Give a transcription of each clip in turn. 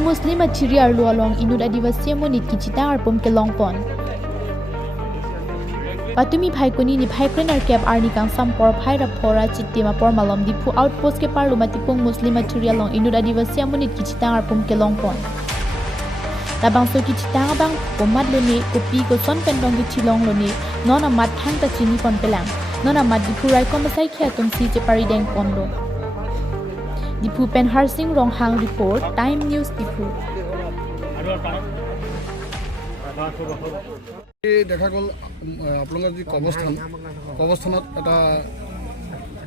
Muslim athiri arlu along Enut adivasi monit kethitang arpum kelong pon. Patumi bhaikoni ni bhaikrenar kep arni kang sampor bhaira phora chittima pormalom dipu outpost ke parlumati pung Muslim athiri along Enut adivasi monit kethitang arpum kelong pon. Tabang so kethitang abang pomat lone kopi ko son pendong ki chilong lone non amat thang ta chini pon pelang non amat dipu rai komasai khia tum si che pari deng pondo. Dipu pen harsing rong hang report Time News Dipu. দেখা গ'ল আপোনালোকৰ যি কবৰস্থানত এটা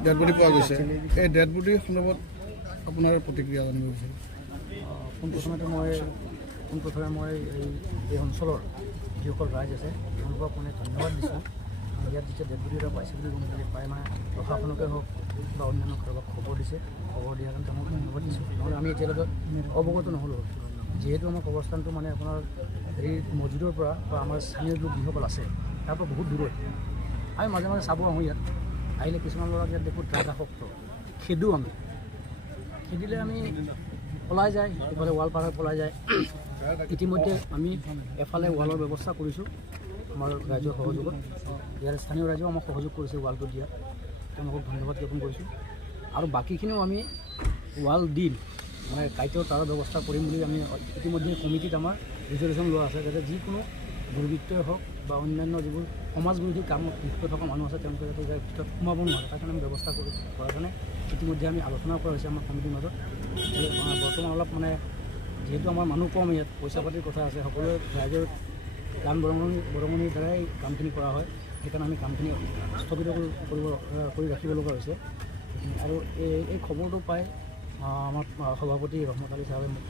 dead body পোৱা গৈছে এই dead body সন্দৰ্ভত আপোনাৰ প্ৰতিক্ৰিয়া জানিব বিচাৰিম পোনপ্ৰথমে মই এই অঞ্চলৰ যিসকল ৰাইজ আছে তেওঁলোকক মানে ধন্যবাদ দিছোঁ ইয়াত যেতিয়া ডেড বডি এটা পাইছে বুলি গম পালে প্ৰায় মানে প্ৰশাসনকে হওক বা অন্যান্য কাৰোবাক খবৰ দিছে খবৰ দিয়াৰ কাৰণে তেওঁলোকক ধন্যবাদ দিছোঁ নহ'লে আমি এতিয়ালৈকে অৱগত নহ'লোঁ যিহেতু আমাৰ কবৰস্থানটো মানে আপোনাৰ হেৰি মছজিদৰ পৰা বা আমাৰ স্থানীয় লোক যিসকল আছে তাৰ পৰা বহুত দূৰত আমি মাজে মাজে চাব আহোঁ ইয়াত আহিলে কিছুমান ল'ৰাক ইয়াত দেখোঁ ড্ৰাগ আসক্ত খেদোঁ আমি খেদিলে আমি পলাই যায় ইফালে ৱাল পাৰ হৈ পলাই যায় ইতিমধ্যে আমি এফালে ৱালৰ ব্যৱস্থা কৰিছোঁ আমাৰ ৰাইজৰ সহযোগত ইয়াৰ স্থানীয় ৰাইজেও আমাক সহযোগ কৰিছে ৱালটো দিয়াত তেওঁলোকক ধন্যবাদ জ্ঞাপন কৰিছোঁ আৰু বাকীখিনিও আমি ৱাল দিম মানে কাইটৰ তাৰৰ ব্যৱস্থা কৰিম বুলি আমি ইতিমধ্যে কমিটিত আমাৰ ৰিজলিউশ্যন লোৱা আছে যাতে যিকোনো দুৰ্বৃত্তই হওক বা অন্যান্য যিবোৰ সমাজ বিৰোধী কামত লিপ্ত থকা মানুহ আছে তেওঁলোকে যাতে ইয়াৰ ভিতৰত সোমাব নোৱাৰে তাৰ কাৰণে আমি ব্যৱস্থা কৰাৰ কাৰণে ইতিমধ্যে আমি আলোচনা কৰা হৈছে আমাৰ কমিটিৰ মাজত বৰ্তমান অলপ মানে যিহেতু আমাৰ মানুহ কম ইয়াত পইচা পাতিৰ কথা আছে সকলোৱে ৰাইজৰ গান বৰঙণিৰ দ্বাৰাই কামখিনি কৰা হয় সেইকাৰণে আমি কামখিনি স্থগিত কৰি ৰাখিব লগা হৈছে আৰু এই খবৰটো পাই আমাৰ সভাপতি ৰহমত আলী চাহাবে মোক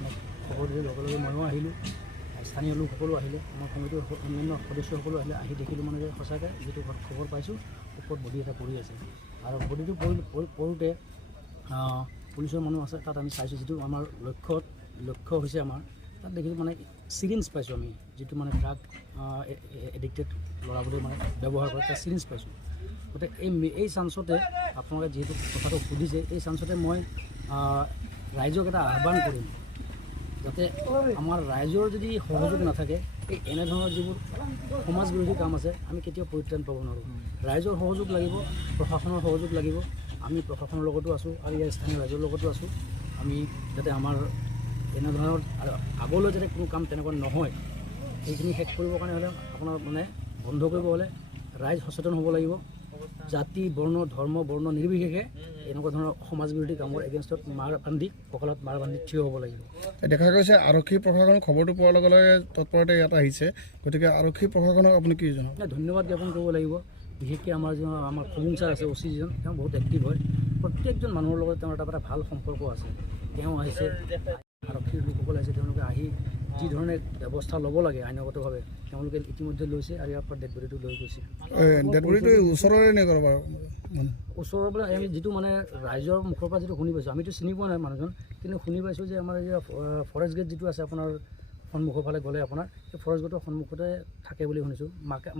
খবৰ দিয়াৰ লগে লগে ময়ো আহিলোঁ স্থানীয় লোকসকলো আহিলে আমাৰ কমিটিৰ অন্যান্য সদস্যসকলো আহিলে আহি দেখিলোঁ মানে যে সঁচাকৈ যিটো খবৰ পাইছোঁ ওপৰত বডি এটা পৰি আছে আৰু বডিটো পৰোঁতে পুলিচৰ মানুহ আছে তাত আমি চাইছোঁ যিটো আমাৰ লক্ষ্য হৈছে আমাৰ তাত দেখিছোঁ মানে চিৰিঞ্জ পাইছোঁ আমি যিটো মানে ড্ৰাগ এডিক্টেড ল'ৰাবোৰে মানে ব্যৱহাৰ কৰে তাত চিৰিঞ্জ পাইছোঁ গতিকে এই চান্সতে আপোনালোকে যিহেতু কথাটো সুধিছে এই চান্সতে মই ৰাইজক এটা আহ্বান কৰিম যাতে আমাৰ ৰাইজৰ যদি সহযোগ নাথাকে এই এনেধৰণৰ যিবোৰ সমাজ বিৰোধী কাম আছে আমি কেতিয়াও পৰিত্ৰাণ পাব নোৱাৰোঁ ৰাইজৰ সহযোগ লাগিব প্ৰশাসনৰ সহযোগ লাগিব আমি প্ৰশাসনৰ লগতো আছোঁ আৰু ইয়াৰ স্থানীয় ৰাইজৰ লগতো আছোঁ আমি যাতে আমাৰ এনেধৰণৰ আগলৈ যাতে কোনো কাম তেনেকুৱা নহয় সেইখিনি শেষ কৰিবৰ কাৰণে হ'লে আপোনাৰ মানে বন্ধ কৰিব হ'লে ৰাইজ সচেতন হ'ব লাগিব জাতি ধৰ্ম বৰ্ণ নিৰ্বিশেষে এনেকুৱা ধৰণৰ সমাজ বিৰোধী কামৰ এগেইনষ্টত কঁকালত মাৰ বান্ধি থিয় হ'ব লাগিব দেখা গৈছে আৰক্ষী প্ৰশাসনৰ খবৰটো পোৱাৰ লগে লগে তৎপৰতে ইয়াত আহিছে গতিকে আৰক্ষী প্ৰশাসনক আপুনি কি জনাব ধন্যবাদ জ্ঞাপন কৰিব লাগিব বিশেষকৈ আমাৰ খবুং ছাৰ আছে অ' চি যিজন তেওঁ বহুত এক্টিভ হয় প্ৰত্যেকজন মানুহৰ লগত তেওঁৰ এটা ভাল সম্পৰ্ক আছে তেওঁ আহিছে আৰক্ষীৰ লোকসকল আহিছে তেওঁলোকে আহি যি ধৰণে ব্যৱস্থা ল'ব লাগে আইনগতভাৱে তেওঁলোকে ইতিমধ্যে লৈছে আৰু ইয়াৰ পৰা ডেড বডিটো লৈ গৈছে ওচৰৰ পৰা আমি যিটো মানে ৰাইজৰ মুখৰ পৰা যিটো শুনি পাইছোঁ আমিতো চিনি পোৱা নাই মানুহজন কিন্তু শুনি পাইছোঁ যে আমাৰ এই ফৰেষ্ট গেট যিটো আছে আপোনাৰ সন্মুখৰ ফালে গ'লে আপোনাৰ সেই ফৰেষ্ট গেটৰ সন্মুখতে থাকে বুলি শুনিছোঁ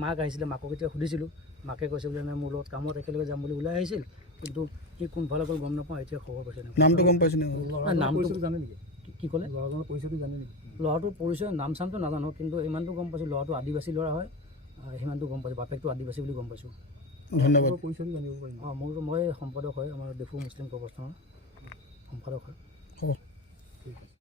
মাক আহিছিলে মাকক এতিয়া সুধিছিলোঁ মাকে কৈছে বোলে মোৰ লগত কামত একেলগে যাম বুলি ওলাই আহিছিল কিন্তু সি কোনফালে গ'ল গম নাপাওঁ এতিয়া খবৰ পাইছে নামটো গম পাইছে নামটো জানে নেকি কি ক'লে ল'ৰাজনৰ পৰিচয়টো জানে নেকি ল'ৰাটোৰ পৰিচয় নাম চামটো নাজানো কিন্তু ইমানটো গম পাইছোঁ ল'ৰাটো আদিবাসী ল'ৰা হয় সিমানটো গম পাইছোঁ বাপেকটো আদিবাসী বুলি গম পাইছোঁ ধন্যবাদ পৰিচয়টো জানিব পাৰিম মই সম্পাদক হয় আমাৰ ডিফু মুছলিম কবৰস্থানৰ সম্পাদক হয়